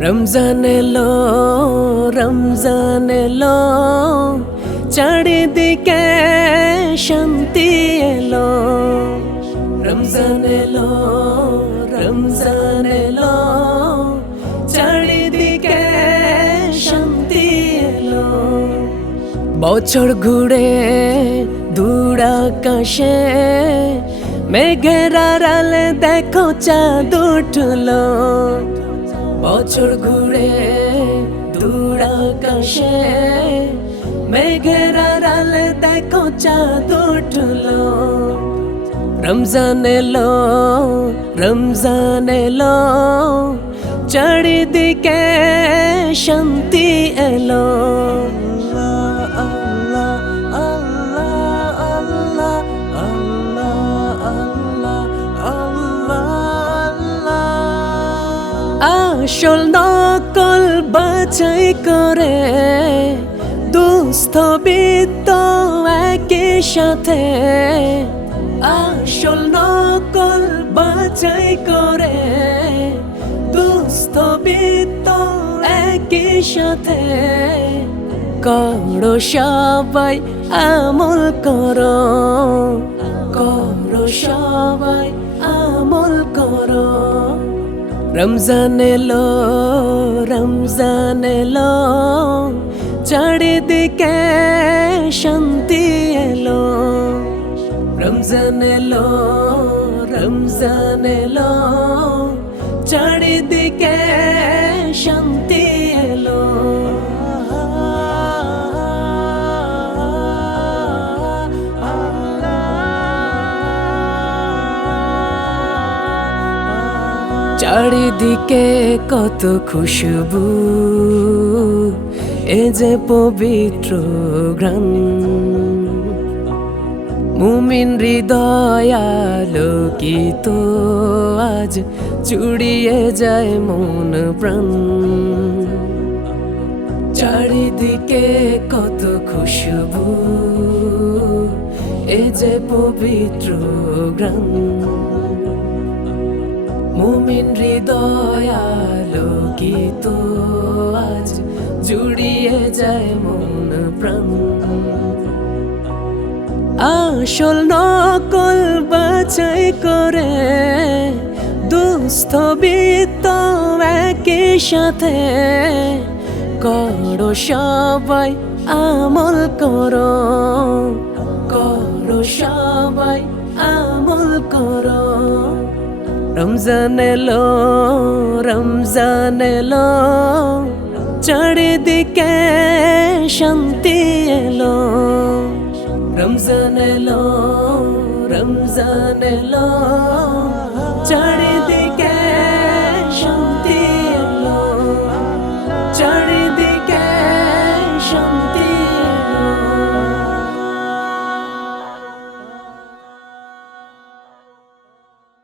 রমজান এলো রমজান এলো চারিদিকে শান্তি এলো রমজান এলো রমজান এলো চারিদিকে শান্তি এলো বছর ঘুরে দূর আকাশে মেঘের আড়ালে দেখো চাঁদ উঠলো বছর ঘুরে দূর আকাশে মেঘের আড়ালে দেখো চাঁদ উঠলো রমজান এলো রমজান এলো চারিদিকে শান্তি এলো আসল নকল বাছাই করে দুস্থ বিত্ত একই সাথে আসল নকল বাছাই করে দুস্থ বিত্ত একই সাথে করো সবাই আমল করো করো সবাই আমল করো রমজান এলো রমজান এলো চারিদিকে শান্তি এলো রমজান এলো রমজান এলো চারিদিকে শান্তি এলো চারিদিকে কত খুশবু এ যে পবিত্র গ্রাম মুমিন হৃদয় আলোকিত আজ জুড়িয়ে যায় মন প্রাণ চারিদিকে কত খুশবু এ যে পবিত্র গ্রাম মুমিন হৃদয় আলোকিত আজ জুড়িয়ে যায় মন প্রাণ আসল নকল বাছাই করে দুস্থ বিত্ত একই সাথে করো সবাই আমল করো করো সবাই আমল করো রমজান এলো রমজান এলো চারিদিকে শান্তি এলো রমজান এলো রমজান এলো